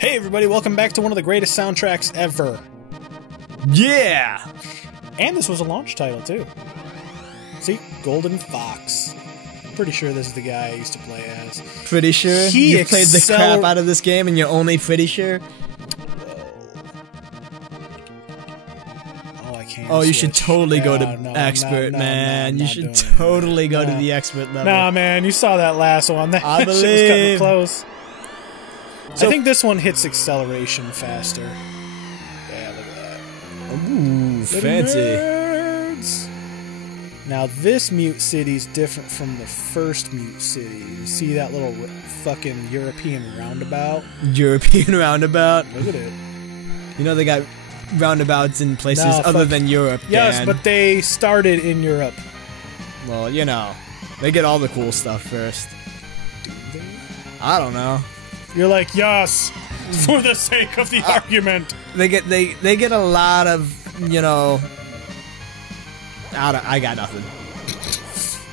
Hey everybody, welcome back to one of the greatest soundtracks ever. Yeah! And this was a launch title too. See? Golden Fox. Pretty sure this is the guy I used to play as. Pretty sure? You played the crap out of this game and you're only pretty sure? Oh, I can't. Oh, you should totally go to expert, man. You should totally go to the expert level. Nah, man, you saw that last one. That shit was cutting it close. So, I think this one hits acceleration faster. Yeah, look at that. Ooh, fancy. Nerds. Now this Mute City's different from the first Mute City. You see that little fucking European roundabout? European roundabout? Look at it. You know they got roundabouts in places other than Europe. Yes, Dan. but they started in Europe. Well, you know, they get all the cool stuff first. Do they? I don't know. You're like, yes, for the sake of the argument. They get a lot of, you know. I got nothing.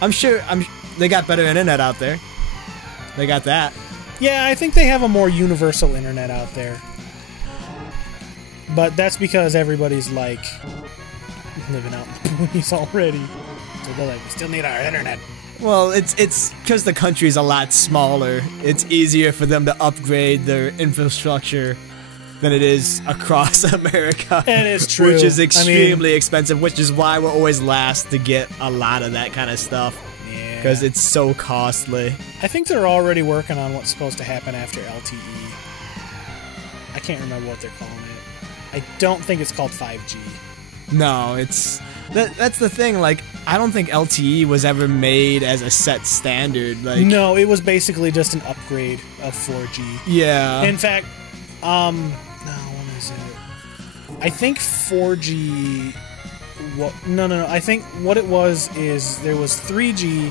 I'm sure they got better internet out there. They got that. Yeah, I think they have a more universal internet out there. But that's because everybody's like living out in the boonies already. So they're like, we still need our internet. Well, it's because the country's a lot smaller. It's easier for them to upgrade their infrastructure than it is across America. It is true. Which is extremely expensive, which is why we're always last to get a lot of that kind of stuff. Yeah. Because it's so costly. I think they're already working on what's supposed to happen after LTE. I can't remember what they're calling it. I don't think it's called 5G. No, it's... That's the thing, like, I don't think LTE was ever made as a set standard, like... No, it was basically just an upgrade of 4G. Yeah. In fact, no, what is it? I think 4G... No, I think what it was is there was 3G,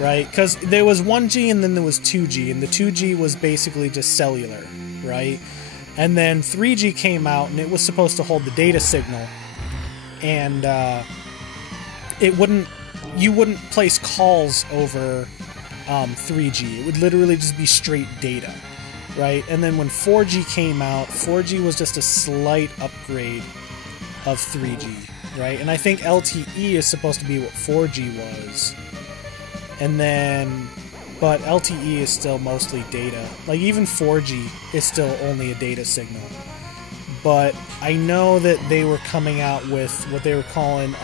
right? Because there was 1G and then there was 2G, and the 2G was basically just cellular, right? And then 3G came out, and it was supposed to hold the data signal. And you wouldn't place calls over 3G. It would literally just be straight data, right? And then when 4G came out, 4G was just a slight upgrade of 3G, right? And I think LTE is supposed to be what 4G was. And then, but LTE is still mostly data. Like even 4G is still only a data signal. But I know that they were coming out with what they were calling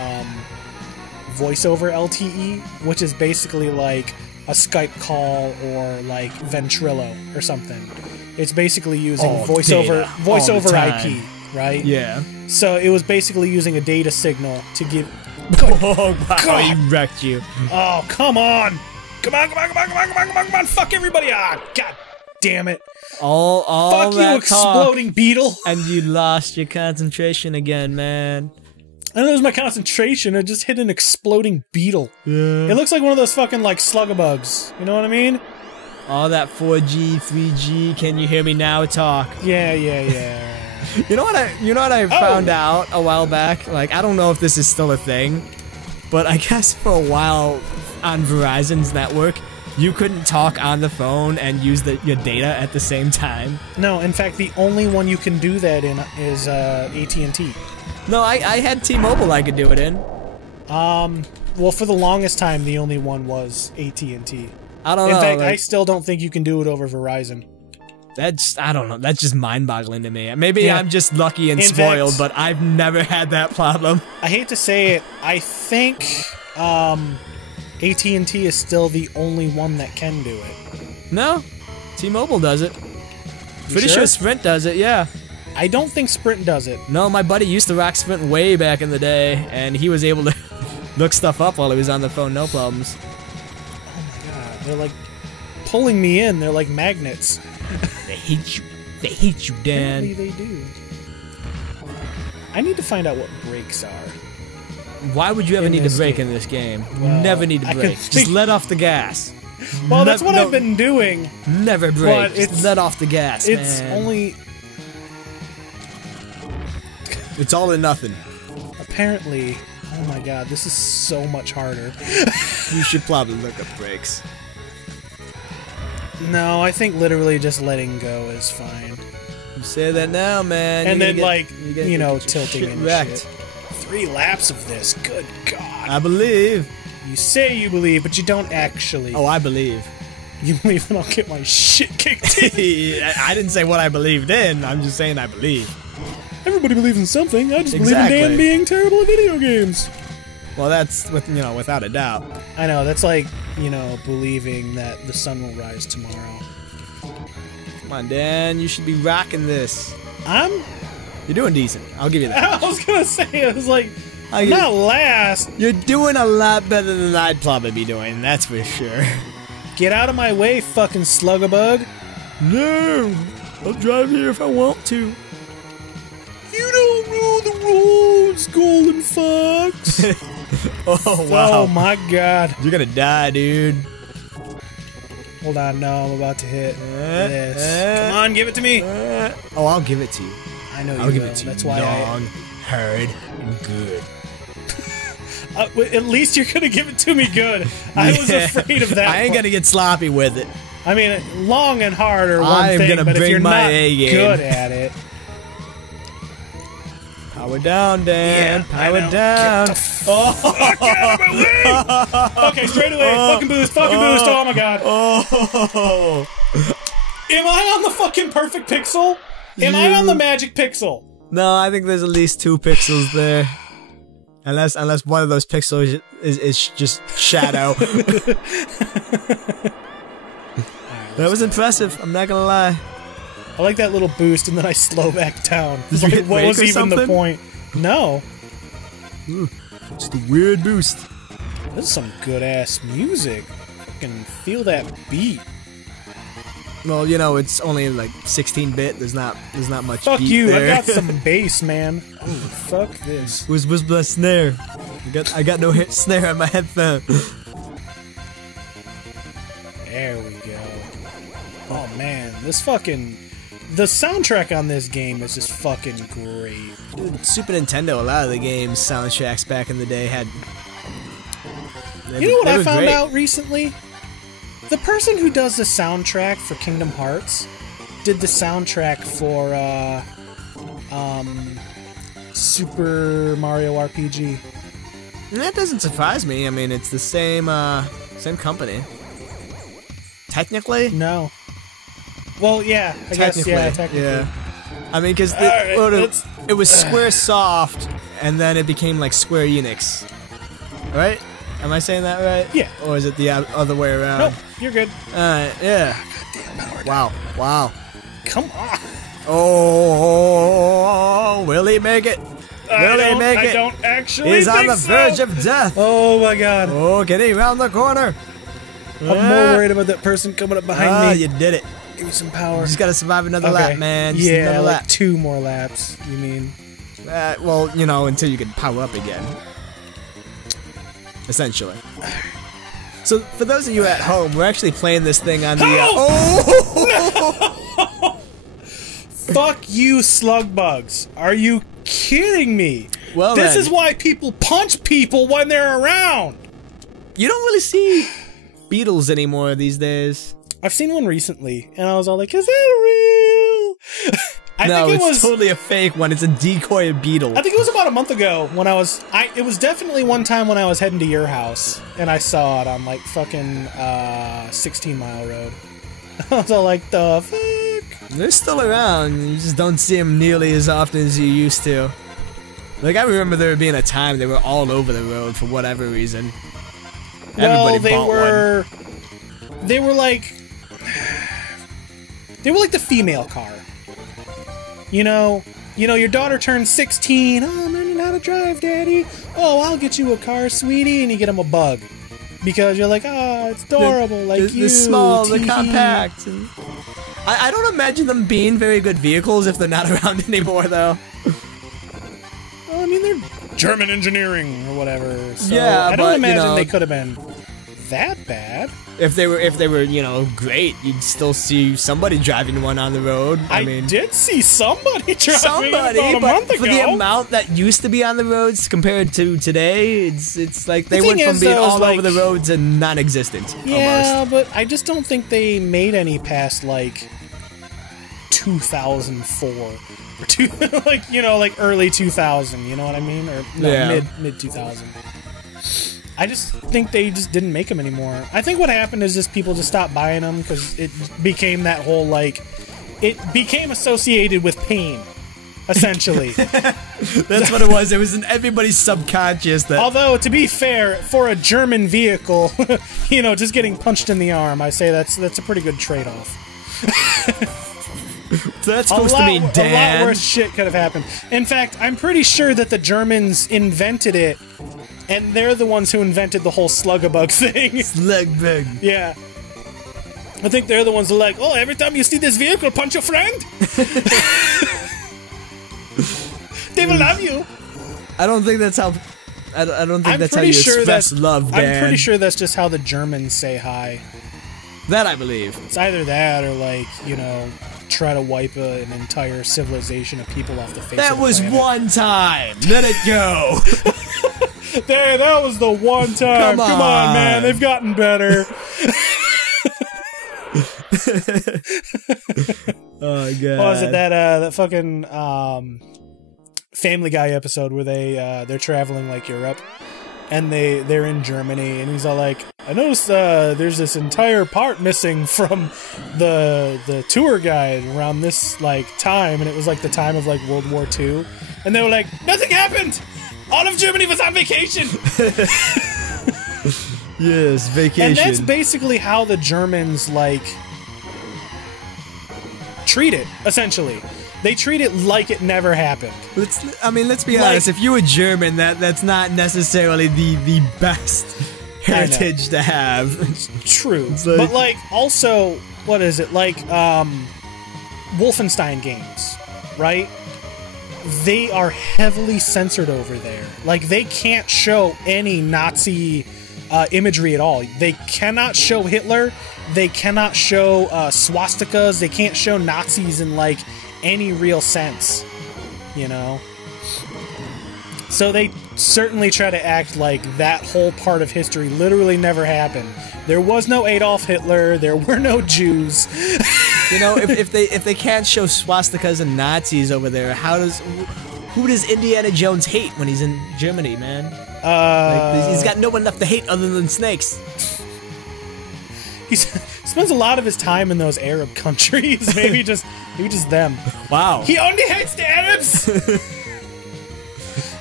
voice over LTE, which is basically like a Skype call or like Ventrilo or something. It's basically using voice over IP, right? Yeah. So it was basically using a data signal to give... Oh, wow, he wrecked you. Oh, come on! Come on! Fuck everybody! Ah, god damn it! All fuck that you, exploding beetle! And you lost your concentration again, man. I don't lose my concentration, I just hit an exploding beetle. Yeah. It looks like one of those fucking, like, Slugga bugs. You know what I mean? All that 4G, 3G, can you hear me now talk? Yeah. You know what I found out a while back? Like, I don't know if this is still a thing, but I guess for a while on Verizon's network, you couldn't talk on the phone and use your data at the same time. No, in fact, the only one you can do that in is AT&T. No, I had T-Mobile I could do it in. Well, for the longest time, the only one was AT&T. I don't know. In fact, like, I still don't think you can do it over Verizon. I don't know. That's just mind-boggling to me. Maybe I'm just lucky and spoiled, but I've never had that problem. I hate to say it, I think AT&T is still the only one that can do it. No, T-Mobile does it. Pretty sure Sprint does it, yeah. I don't think Sprint does it. No, my buddy used to rock Sprint way back in the day, and he was able to look stuff up while he was on the phone, no problems. Oh my god, they're like pulling me in, they're like magnets. They hate you. They hate you, Dan. Apparently they do. I need to find out what brakes are. Why would you ever need to brake in this game? You never need to brake. Just let off the gas. Well, that's what I've been doing. Never brake. Just let off the gas, It's man. only... It's all or nothing. Apparently... Oh my god, this is so much harder. You should probably look up brakes. No, I think literally just letting go is fine. You say that now, man. And then, you know, tilting and wrecked. shit. 3 laps of this. Good God. I believe. You say you believe, but you don't actually. Oh, I believe. You believe and I'll get my shit kicked in. I didn't say what I believed in. I'm just saying I believe. Everybody believes in something. I just believe in Dan being terrible at video games. Well, that's without a doubt. I know, that's like, believing that the sun will rise tomorrow. Come on, Dan, you should be rocking this. You're doing decent. I'll give you that. I was gonna say, I was like, I'm not last. You're doing a lot better than I'd probably be doing, that's for sure. Get out of my way, fucking Sluggabug. No, I'll drive here if I want to. You don't know the rules, Golden Fox. Oh, wow. Oh, my God. You're gonna die, dude. Hold on, no, I'm about to hit this. Come on, give it to me. Oh, I'll give it to you. I know I'll you give will. it to you. That's why long, hard, and good. At least you're gonna give it to me good. I was afraid of that. I ain't gonna get sloppy with it. I mean, long and hard are one thing, but if you're not good at it... Power down, Dan. Yeah, Power down. Get out of my way! Okay, straight away. Fucking boost. Oh my God. Oh. Am I on the fucking perfect pixel? Am I on the magic pixel? No, I think there's at least 2 pixels there. Unless one of those pixels is just shadow. That was impressive, I'm not gonna lie. I like that little boost and then I slow back down. Did you hit what was brake or even the something? point? No. Just a weird boost. This is some good ass music. I can feel that beat. Well, it's only like 16-bit. There's not much. Fuck beat you! there. I got some bass, man. Oh, fuck this. Where's the snare? I got no hit snare on my headphone. There we go. Oh man, the soundtrack on this game is just fucking great. Dude, Super Nintendo, a lot of the games soundtracks back in the day had. You know what I found out recently? The person who does the soundtrack for Kingdom Hearts did the soundtrack for Super Mario RPG. That doesn't surprise me. I mean, it's the same company. Technically? No. Well, yeah, I guess, yeah, technically. Yeah. I mean, because it was Squaresoft, and then it became like Square Enix. Right? Am I saying that right? Yeah. Or is it the other way around? Nope, you're good. Yeah. Goddamn power. Wow. Come on. Oh, will he make it? I don't actually He's think on the so. verge of death. Oh my God. Oh, getting around the corner. I'm more worried about that person coming up behind me. You did it. Give me some power. You just gotta survive another lap, man. Just yeah, another like lap. 2 more laps, you mean? Well, until you can power up again. Essentially. So, for those of you at home, we're actually playing this thing on the... Fuck you, slug bugs. Are you kidding me? Well, this then. is why people punch people when they're around. You don't really see beetles anymore these days. I've seen one recently, and I was all like, is that real? I think it was totally a fake one. It's a decoy beetle. I think it was about a month ago when it was definitely one time when I was heading to your house, and I saw it on, like, fucking, 16 Mile Road. I was all like, the fuck? They're still around. You just don't see them nearly as often as you used to. Like, I remember there being a time they were all over the road for whatever reason. Well, Everybody bought one. They were like the female car. Your daughter turns 16. Oh, I'm learning how to drive, Daddy. Oh, I'll get you a car, sweetie, and you get them a bug because you're like, oh, it's adorable, they're small, they're compact. And I don't imagine them being very good vehicles if they're not around anymore, though. Well, I mean, they're German engineering or whatever. So yeah, I don't imagine they could have been that bad. If they were, you know, great, you'd still see somebody driving one on the road. I mean, did see somebody driving about a month ago. For the amount that used to be on the roads compared to today, it's like they went from being all over the roads and non-existent. Yeah, almost. but I just don't think they made any past like 2004 or like, you know, like early 2000. You know what I mean? Or no, mid 2000. I just think they just didn't make them anymore. I think what happened is just people just stopped buying them because it became that whole, like, it became associated with pain, essentially. That's what it was. It was in everybody's subconscious. That. Although, to be fair, for a German vehicle, you know, just getting punched in the arm, I say that's a pretty good trade-off. So that's supposed to mean Dan. A lot worse shit could have happened. In fact, I'm pretty sure that the Germans invented it. And they're the ones who invented the whole Slugga thing. Slug. Yeah. I think they're the ones who are like, oh, every time you see this vehicle, punch your friend. They will love you. I don't think that's how... I don't think that's how you express love, Dan. I'm pretty sure that's just how the Germans say hi. That I believe. It's either that or, like, you know, try to wipe an entire civilization of people off the face of the planet. That was one time. Let it go. There, that was the one time. Come on, man. They've gotten better. Oh, God. What was it, that fucking Family Guy episode where they're traveling, like, Europe, and they're in Germany, and he's all like, I noticed there's this entire part missing from the tour guide around this, like, time, and it was, like, the time of, like, World War II, and they were like, nothing happened! All of Germany was on vacation! Yes, vacation. And that's basically how the Germans, like, treat it, essentially. They treat it like it never happened. Let's be honest. If you were German, that's not necessarily the best heritage to have. It's true. But, like, also, what is it? Like, Wolfenstein games, right? They are heavily censored over there. Like, they can't show any Nazi imagery at all. They cannot show Hitler. They cannot show swastikas. They can't show Nazis in, like, any real sense, you know? So they certainly try to act like that whole part of history literally never happened. There was no Adolf Hitler. There were no Jews. You know, if they can't show swastikas and Nazis over there, who does Indiana Jones hate when he's in Germany, man? Like, he's got no one left to hate other than snakes. He spends a lot of his time in those Arab countries. Maybe just them. Wow. He only hates the Arabs.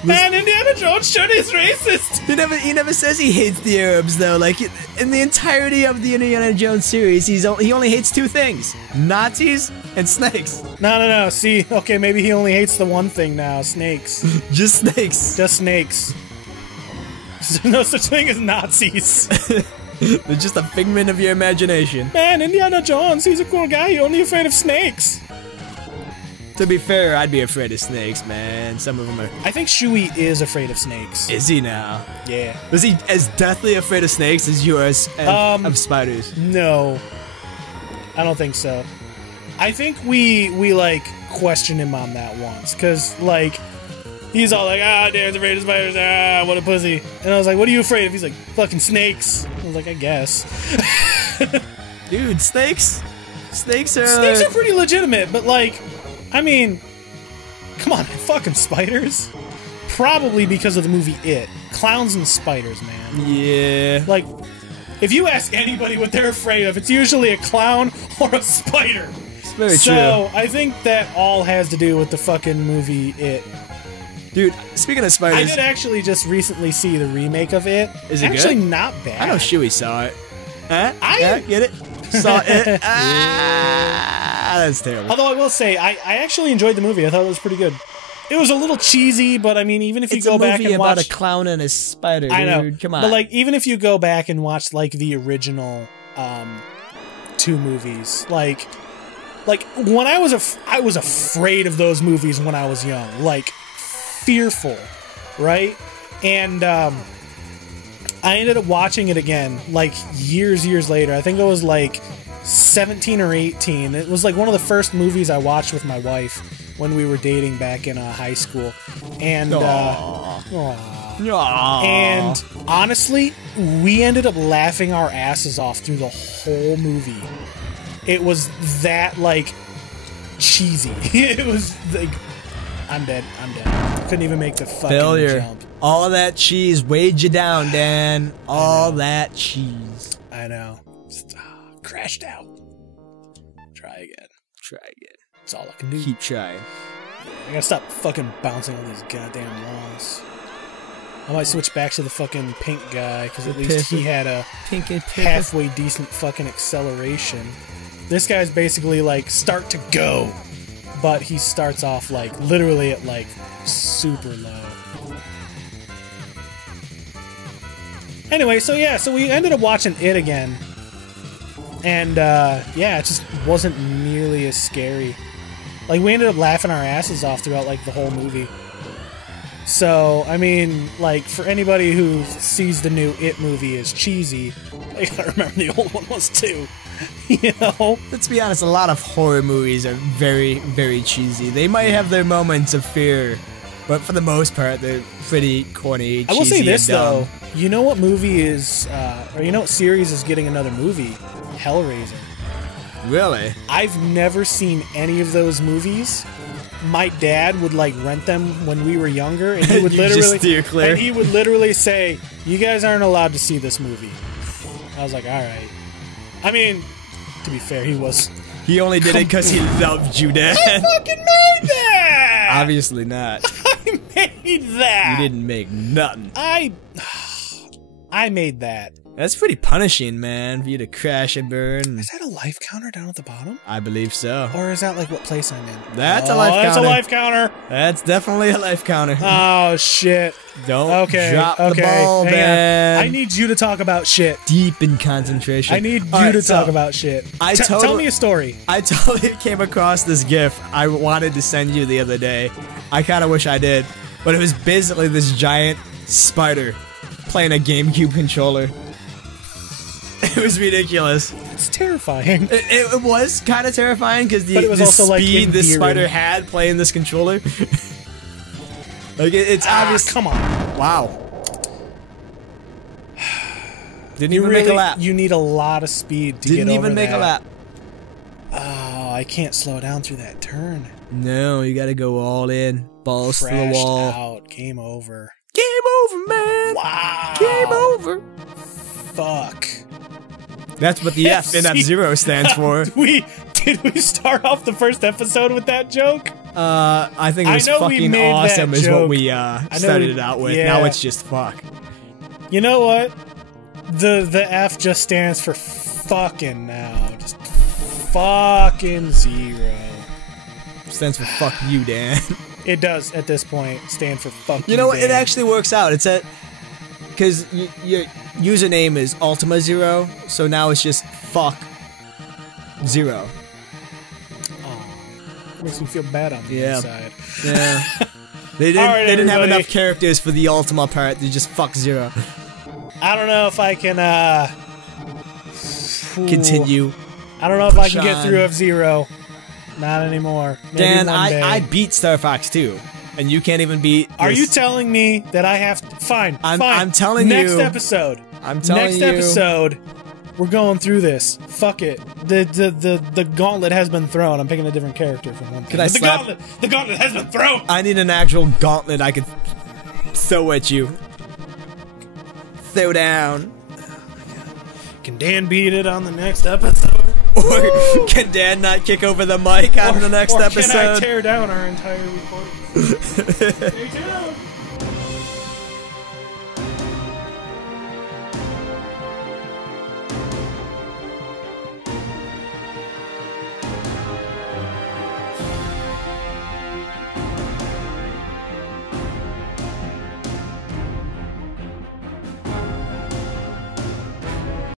Man, Indiana Jones sure is racist. He never says he hates the Arabs though. Like, in the entirety of the Indiana Jones series, he only hates two things: Nazis and snakes. No. See, okay, maybe he only hates the one thing now: snakes. Just snakes. Just snakes. There's no such thing as Nazis. They're just a figment of your imagination. Man, Indiana Jones, he's a cool guy. He's only afraid of snakes. To be fair, I'd be afraid of snakes, man. Some of them are... I think Chewie is afraid of snakes. Is he now? Yeah. Was he as deathly afraid of snakes as you are of spiders? No. I don't think so. I think we like, questioned him on that once. Because, like, he's all like, Dan's afraid of spiders. What a pussy. And I was like, what are you afraid of? He's like, fucking snakes. I was like, I guess. Dude, snakes? Snakes are pretty legitimate, but, like... I mean, come on, fucking spiders? Probably because of the movie It. Clowns and spiders, man. Yeah. Like, if you ask anybody what they're afraid of, it's usually a clown or a spider. It's very true. So, I think that all has to do with the fucking movie It. Dude, speaking of spiders... I did actually just recently see the remake of It. Is it actually good? Not bad. I know Chewie saw it. Yeah, get it? Saw it. That's terrible. Although I will say, I actually enjoyed the movie. I thought it was pretty good. It was a little cheesy, but I mean, even if you go back and watch... It's a movie about a clown and a spider, dude. I know. Come on. But, like, even if you go back and watch, like, the original two movies, like when I was afraid of those movies when I was young. Like, fearful, right? And I ended up watching it again, like, years later. I think it was, like, 17 or 18. It was, like, one of the first movies I watched with my wife when we were dating back in high school. And, and, honestly, we ended up laughing our asses off through the whole movie. It was that, like, cheesy. It was, like, I'm dead. Couldn't even make the fucking jump. All that cheese weighed you down, Dan. All that cheese. I know. Just, crashed out. Try again. That's all I can do. Keep trying. I gotta stop fucking bouncing on these goddamn walls. I might switch back to the fucking pink guy, because at least he had a halfway decent fucking acceleration. This guy's basically like start to go, but he starts off like literally at like super low. Anyway, so we ended up watching it again, and yeah, it just wasn't nearly as scary. Like, we ended up laughing our asses off throughout like the whole movie. So, I mean, like, for anybody who sees the new It movie as cheesy, they gotta remember the old one was too. You know? Let's be honest, a lot of horror movies are very, very cheesy. They might have their moments of fear, but for the most part, they're pretty corny, cheesy, I will say this, and dumb. though. You know what movie is, or you know what series is getting another movie? Hellraiser. Really? I've never seen any of those movies. My dad would like rent them when we were younger, and he would literally just steer clear. And he would literally say, "You guys aren't allowed to see this movie." I was like, "All right." I mean, to be fair, he was. He only did it because he loved you, Dad. I fucking made that. Obviously not. I made that. You didn't make nothing. I made that. That's pretty punishing, man, for you to crash and burn. Is that a life counter down at the bottom? I believe so. Or is that like what place I'm in? That's a life counter. That's a life counter. That's definitely a life counter. Oh, shit. Don't drop the ball, man. I need you to talk about shit. Deep in concentration. I need you to talk about shit. Tell me a story. I totally came across this GIF I wanted to send you the other day. I kind of wish I did. But it was basically this giant spider playing a GameCube controller. It was ridiculous. It's terrifying. It was kind of terrifying because the speed this spider had playing this controller. Like it's obvious. Come on! Wow. Didn't even make a lap. You need a lot of speed to get over that. Didn't even make a lap. Oh, I can't slow down through that turn. No, you got to go all in, balls to the wall. Out. Game over. Game over, man. Wow. Game over. Fuck. That's what the F in F-Zero stands for. Did we start off the first episode with that joke? I think it was fucking awesome is what we started it out with. Yeah. Now it's just fuck. You know what? The F just stands for fucking now. Just fucking zero. Stands for fuck you, Dan. It does at this point stand for fuck you know what? Dan. It actually works out. It's at because your username is Ultima Zero, so now it's just fuck zero. Oh, makes me feel bad on the inside. Yeah. They didn't have enough characters for the Ultima part. They just fuck zero. I don't know if I can continue. I don't know if I can get through F-Zero. Not anymore. Maybe Dan, one day. I beat Star Fox 2, and you can't even beat this. Are you telling me that I have to... Fine, I'm telling you. Next episode. I'm telling you. Next episode, we're going through this. Fuck it. The gauntlet has been thrown. I'm picking a different character from one thing. The gauntlet has been thrown! I need an actual gauntlet I could throw at you. Throw down. Can Dan beat it on the next episode? Or can Dan not kick over the mic on the next episode? Or can I tear down our entire recording? Stay tuned!